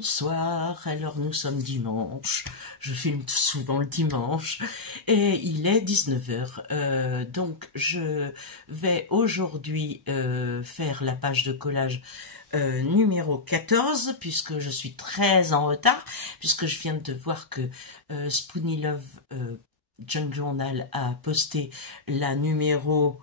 Bonsoir, alors nous sommes dimanche, je filme souvent le dimanche et il est 19h. Donc je vais aujourd'hui faire la page de collage numéro 14 puisque je suis très en retard, puisque je viens de voir que Spoony Love Junk Journal a posté la numéro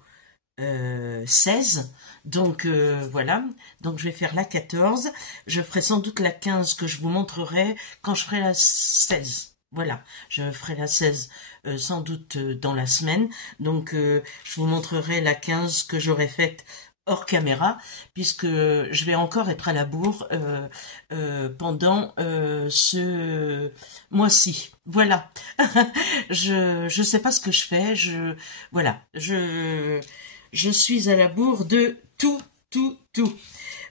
16, donc voilà, donc je vais faire la 14, je ferai sans doute la 15 que je vous montrerai quand je ferai la 16, voilà, je ferai la 16 sans doute dans la semaine, donc je vous montrerai la 15 que j'aurai faite hors caméra, puisque je vais encore être à la bourre pendant ce mois-ci. Voilà. je sais pas ce que je fais. Voilà. Je suis à la bourre de tout.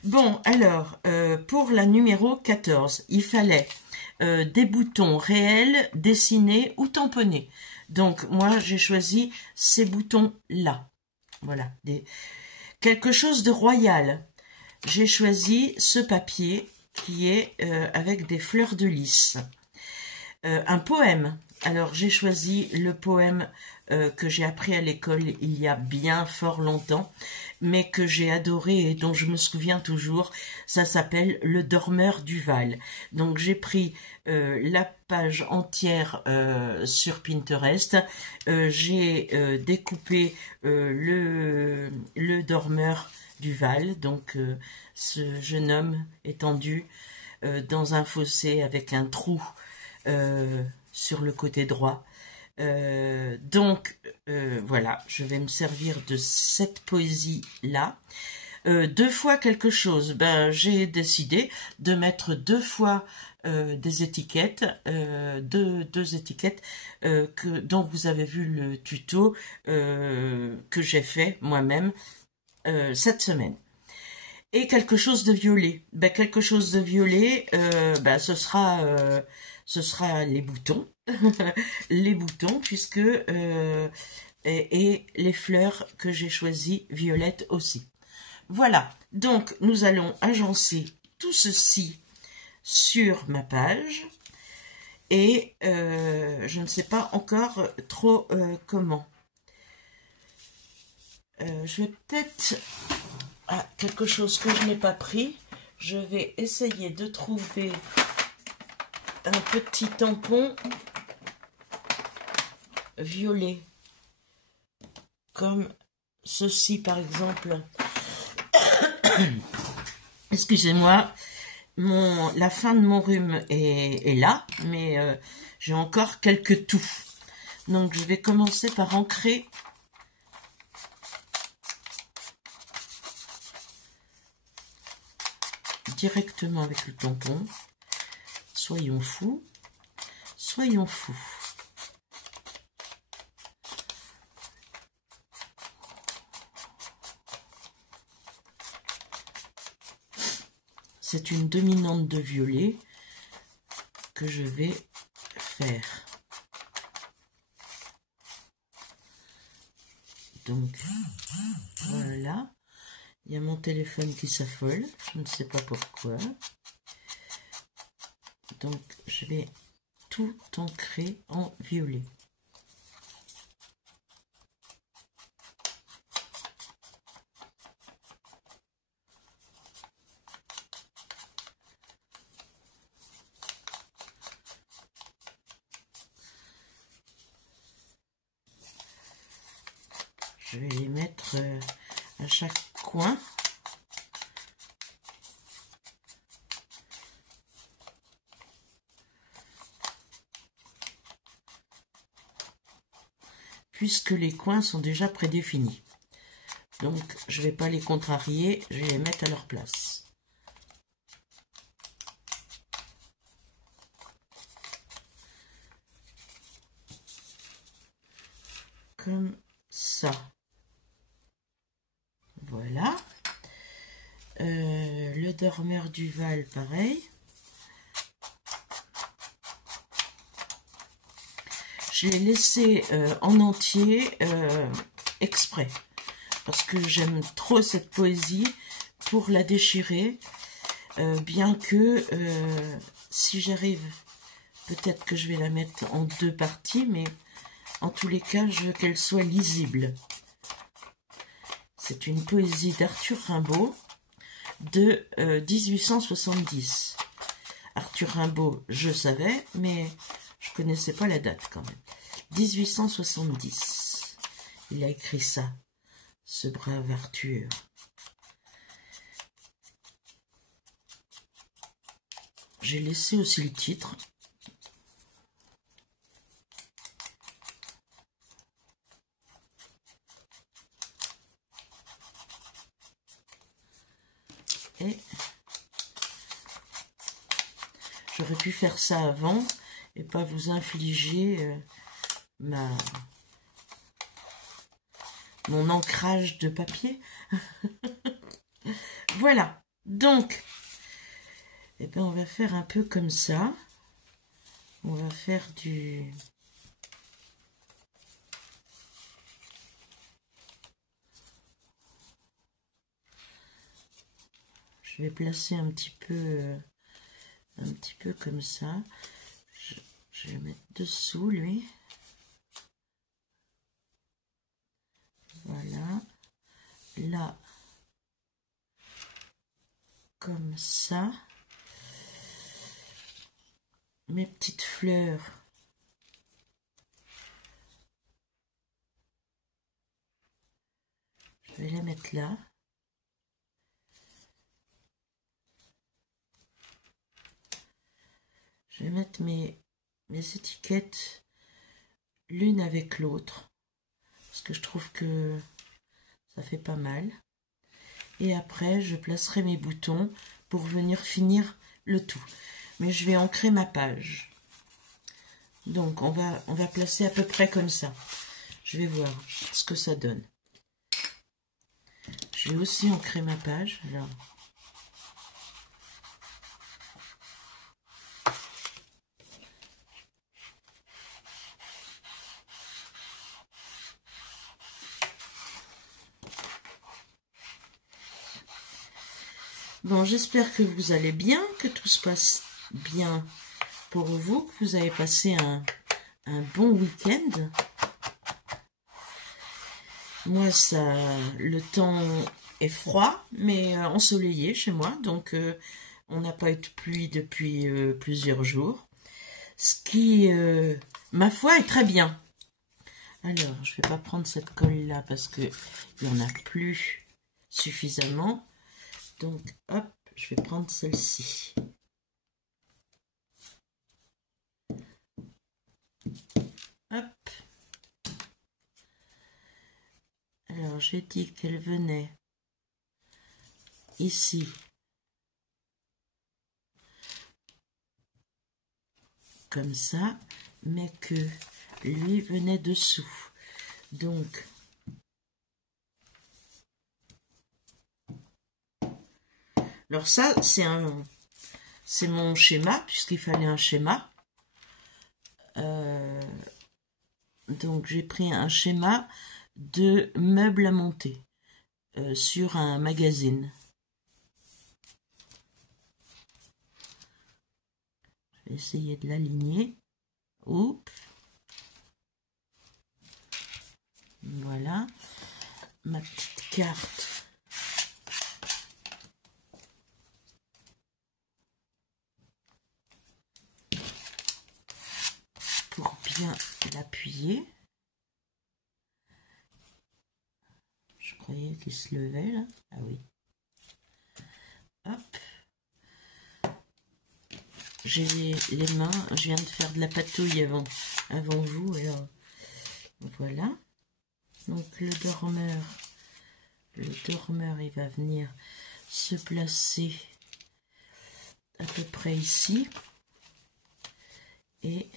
Bon, alors, pour la numéro 14, il fallait des boutons réels, dessinés ou tamponnés. Donc, moi, j'ai choisi ces boutons-là. Voilà, quelque chose de royal. J'ai choisi ce papier qui est avec des fleurs de lys. Un poème. Alors, j'ai choisi le poème que j'ai appris à l'école il y a bien fort longtemps, mais que j'ai adoré et dont je me souviens toujours. Ça s'appelle Le Dormeur du Val. Donc, j'ai pris la page entière sur Pinterest. J'ai découpé le dormeur du Val, donc ce jeune homme étendu dans un fossé avec un trou sur le côté droit. Donc voilà, je vais me servir de cette poésie-là. Deux fois quelque chose, ben, j'ai décidé de mettre deux fois des étiquettes, deux étiquettes dont vous avez vu le tuto que j'ai fait moi-même cette semaine. Et quelque chose de violet. Ben, quelque chose de violet, ben, ce sera les boutons. Les boutons, puisque et les fleurs que j'ai choisies violettes aussi. Voilà, donc nous allons agencer tout ceci sur ma page et je ne sais pas encore trop comment. Je vais peut-être... Ah, quelque chose que je n'ai pas pris. Je vais essayer de trouver un petit tampon violet. Comme ceci, par exemple. Excusez-moi, la fin de mon rhume est là, mais j'ai encore quelques toux. Donc, je vais commencer par ancrer directement avec le tampon. Soyons fous. Soyons fous. C'est une dominante de violet que je vais faire. Donc, voilà. Il y a mon téléphone qui s'affole. Je ne sais pas pourquoi. Donc, je vais tout ancrer en violet. Je vais les mettre à chaque coin. Puisque les coins sont déjà prédéfinis. Donc, je ne vais pas les contrarier, je vais les mettre à leur place. Comme ça. Voilà. Le dormeur du Val, pareil. Je l'ai laissé en entier exprès. Parce que j'aime trop cette poésie pour la déchirer. bien que si j'arrive, peut-être que je vais la mettre en 2 parties, mais en tous les cas, je veux qu'elle soit lisible. C'est une poésie d'Arthur Rimbaud de 1870. Arthur Rimbaud, je savais, mais je connaissais pas la date quand même. 1870. Il a écrit ça, ce brave Arthur. J'ai laissé aussi le titre. Et j'aurais pu faire ça avant et pas vous infliger mon ancrage de papier. Voilà, donc, eh ben, on va faire un peu comme ça. On va faire du... Je vais placer un petit peu comme ça. Je vais le mettre dessous, lui. Voilà. Là, comme ça. Mes petites fleurs. Je vais les mettre là. Je vais mettre mes étiquettes l'une avec l'autre. Parce que je trouve que ça fait pas mal. Et après, je placerai mes boutons pour venir finir le tout. Mais je vais ancrer ma page. Donc, on va placer à peu près comme ça. Je vais voir ce que ça donne. Je vais aussi ancrer ma page. Alors, bon, j'espère que vous allez bien, que tout se passe bien pour vous, que vous avez passé un bon week-end. Moi, le temps est froid, mais ensoleillé chez moi, donc on n'a pas eu de pluie depuis plusieurs jours. Ce qui, ma foi, est très bien. Alors, je ne vais pas prendre cette colle-là parce qu'il n'y en a plus suffisamment. Donc, hop, je vais prendre celle-ci. Hop. Alors, j'ai dit qu'elle venait ici. Comme ça, mais que lui venait dessous. Donc, alors ça, c'est mon schéma, puisqu'il fallait un schéma. Donc, j'ai pris un schéma de meubles à monter sur un magazine. Je vais essayer de l'aligner. Oups. Voilà. Ma petite carte. Pour bien l'appuyer. Je croyais qu'il se levait là. Ah oui. Hop. J'ai les mains. Je viens de faire de la patouille avant vous. Alors voilà. Donc le dormeur, il va venir se placer à peu près ici. Et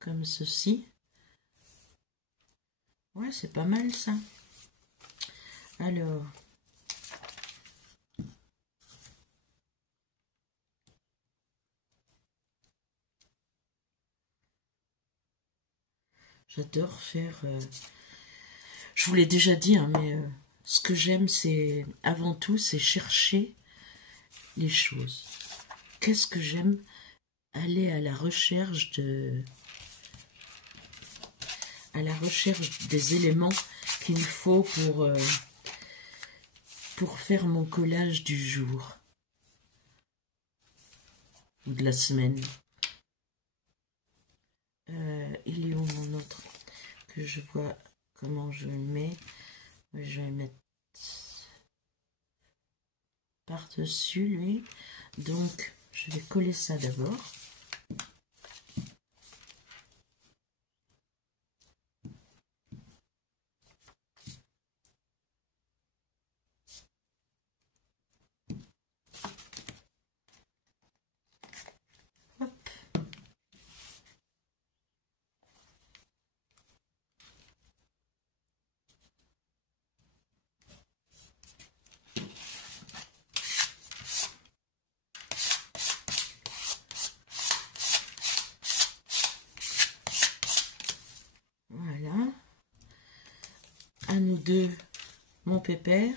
comme ceci. Ouais, c'est pas mal ça. Alors, j'adore faire Je vous l'ai déjà dit, hein, mais ce que j'aime, c'est avant tout, c'est chercher les choses. Qu'est-ce que j'aime? Aller à la recherche des éléments qu'il me faut pour faire mon collage du jour ou de la semaine. Il est où mon autre? Que je vois comment je le mets. Je vais le mettre par-dessus lui. Donc, je vais coller ça d'abord. Hop. Voilà. À nous deux, mon pépère.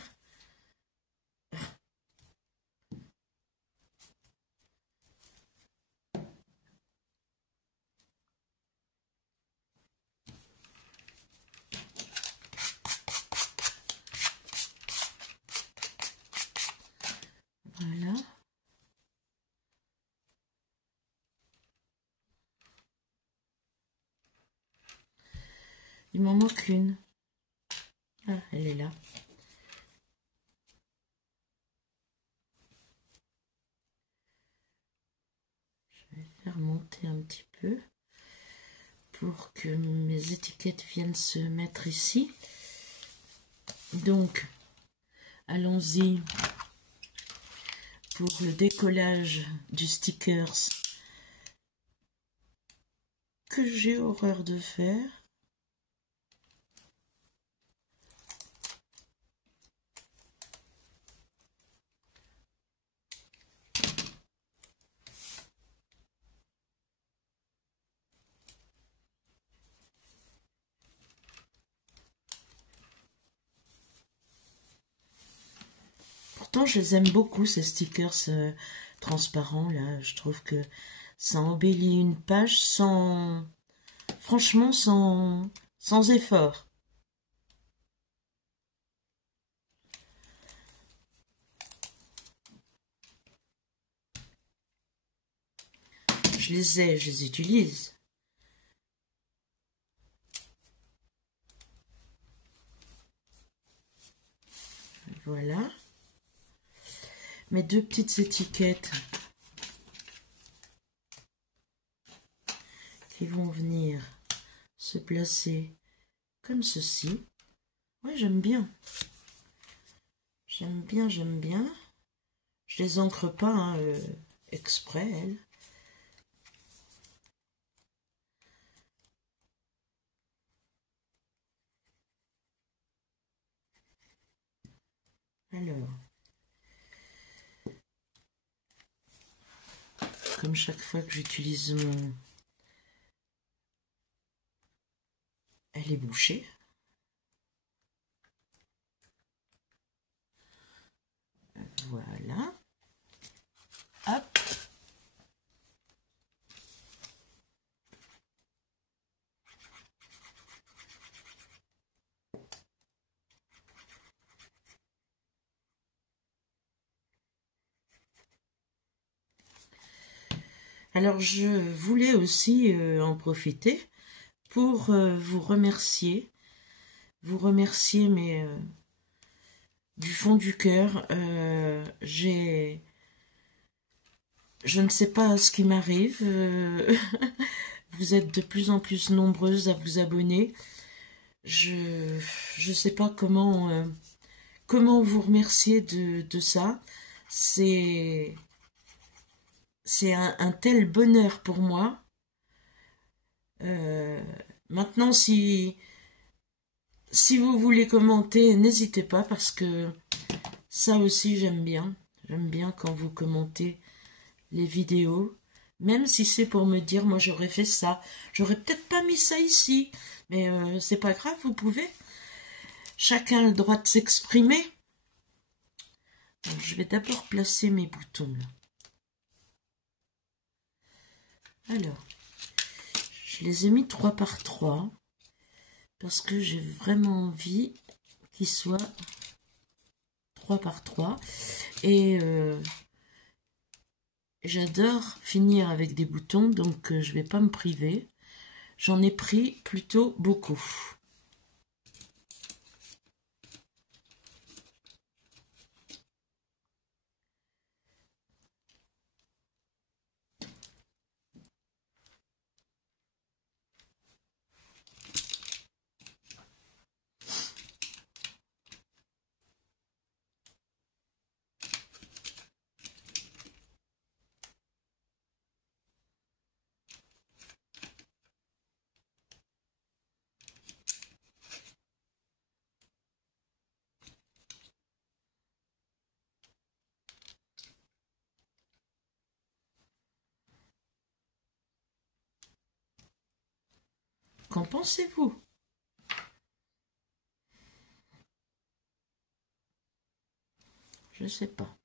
Voilà. Il m'en manque une. Ah, elle est là. Je vais faire monter un petit peu pour que mes étiquettes viennent se mettre ici. Donc, allons-y pour le décollage du stickers que j'ai horreur de faire. Pourtant, je les aime beaucoup, ces stickers transparents, là. Je trouve que ça embellit une page sans... Franchement, sans effort. Je les utilise. Voilà. Mes deux petites étiquettes qui vont venir se placer comme ceci. Ouais, j'aime bien. J'aime bien, j'aime bien. Je les encre pas hein, exprès, elles. Alors, comme chaque fois que j'utilise mon... Elle est bouchée. Voilà. Hop. Alors, je voulais aussi en profiter pour vous remercier. Vous remercier, mais du fond du cœur. Je ne sais pas ce qui m'arrive. Vous êtes de plus en plus nombreuses à vous abonner. Je ne sais pas comment vous remercier de ça. C'est un tel bonheur pour moi. Maintenant, si vous voulez commenter, n'hésitez pas parce que ça aussi j'aime bien. J'aime bien quand vous commentez les vidéos. Même si c'est pour me dire, moi j'aurais fait ça. J'aurais peut-être pas mis ça ici. Mais c'est pas grave, vous pouvez. chacun a le droit de s'exprimer. Je vais d'abord placer mes boutons là. Alors, je les ai mis 3 par 3 parce que j'ai vraiment envie qu'ils soient 3 par 3 et j'adore finir avec des boutons, donc je vais pas me priver. J'en ai pris plutôt beaucoup. Qu'en pensez-vous? Je sais pas.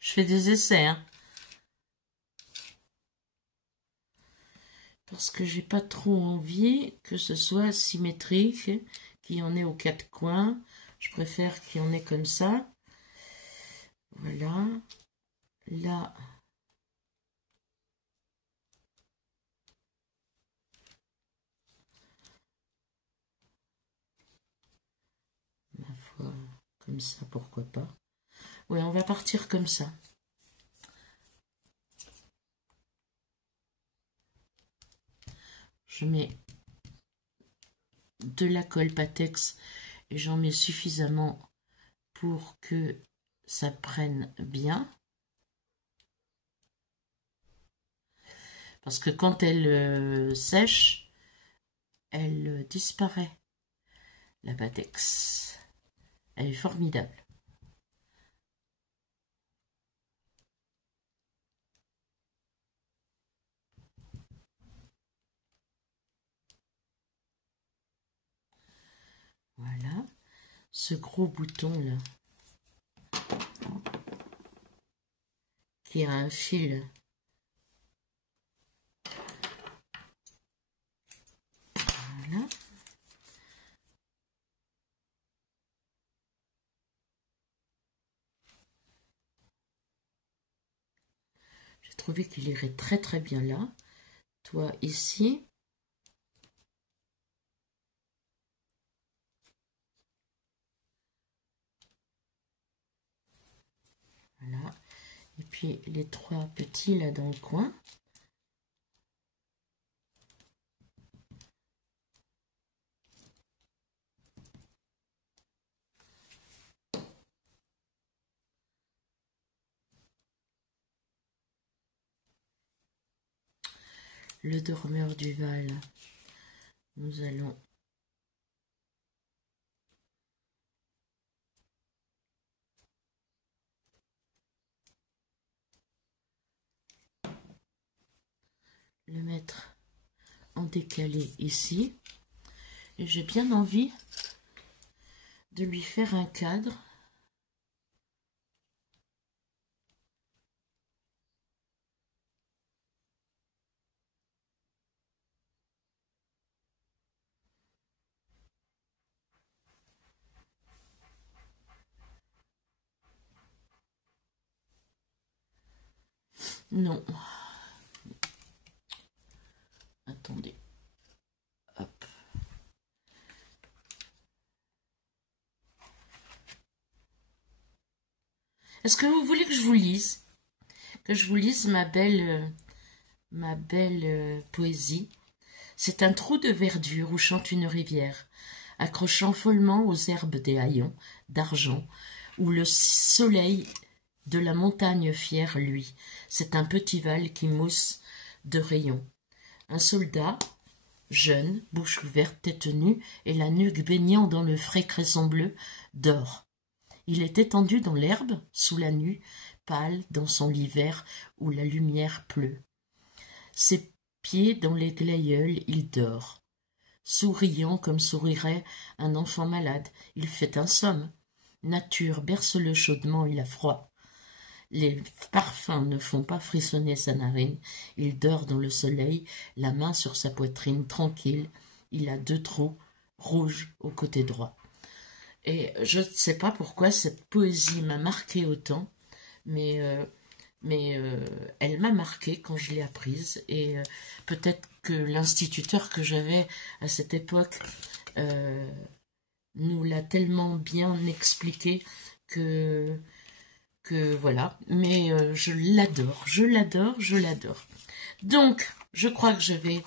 Je fais des essais, hein. Parce que j'ai pas trop envie que ce soit symétrique, qu'il y en ait aux 4 coins. Je préfère qu'il y en ait comme ça. Voilà. Là. Ma foi, comme ça, pourquoi pas. Ouais, on va partir comme ça. Je mets de la colle Patex et j'en mets suffisamment pour que ça prenne bien. Parce que quand elle sèche, elle disparaît, la Patex. Elle est formidable. Voilà. Ce gros bouton là, qui a un fil. Voilà. J'ai trouvé qu'il irait très très bien là. Toi ici. Voilà. Et puis les 3 petits là dans le coin. Le dormeur du Val. Nous allons le mettre en décalé ici. Et j'ai bien envie de lui faire un cadre. Non. Attendez. Hop. Est-ce que vous voulez que je vous lise? Que je vous lise ma belle ma belle poésie. C'est un trou de verdure où chante une rivière, accrochant follement aux herbes des haillons d'argent, où le soleil de la montagne fière luit. C'est un petit val qui mousse de rayons. Un soldat, jeune, bouche ouverte, tête nue, et la nuque baignant dans le frais cresson bleu, dort. Il est étendu dans l'herbe, sous la nue, pâle dans son lit vert où la lumière pleut. Ses pieds dans les glaïeuls, il dort. Souriant comme sourirait un enfant malade, il fait un somme. Nature berce-le chaudement, il a froid. Les parfums ne font pas frissonner sa narine. Il dort dans le soleil, la main sur sa poitrine, tranquille. Il a 2 trous rouges au côté droit. Et je ne sais pas pourquoi cette poésie m'a marqué autant, mais elle m'a marqué quand je l'ai apprise. Et peut-être que l'instituteur que j'avais à cette époque nous l'a tellement bien expliqué que voilà. Mais je l'adore, je l'adore, je l'adore. Donc, je crois que je vais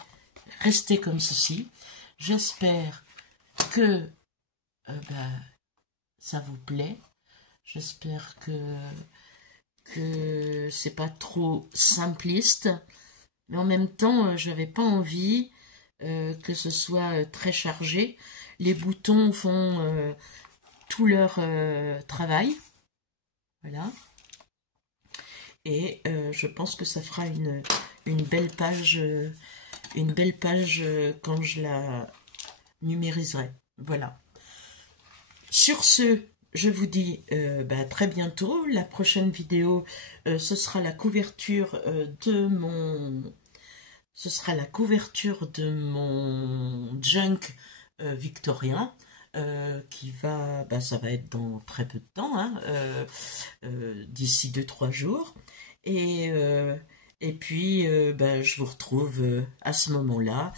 rester comme ceci. J'espère que ça vous plaît. J'espère que c'est pas trop simpliste, mais en même temps, j'avais pas envie que ce soit très chargé. Les boutons font tout leur travail, voilà. Et je pense que ça fera une belle page quand je la numériserai. Voilà. Sur ce, je vous dis à très bientôt. La prochaine vidéo, ce sera la couverture de mon junk victorien qui va, ça va être dans très peu de temps, hein, d'ici 2-3 jours. Et puis, je vous retrouve à ce moment-là.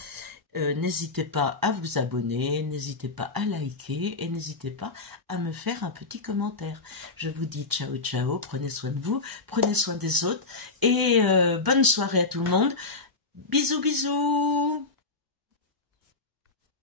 N'hésitez pas à vous abonner, n'hésitez pas à liker et n'hésitez pas à me faire un petit commentaire. Je vous dis ciao ciao, prenez soin de vous, prenez soin des autres et bonne soirée à tout le monde. Bisous bisous.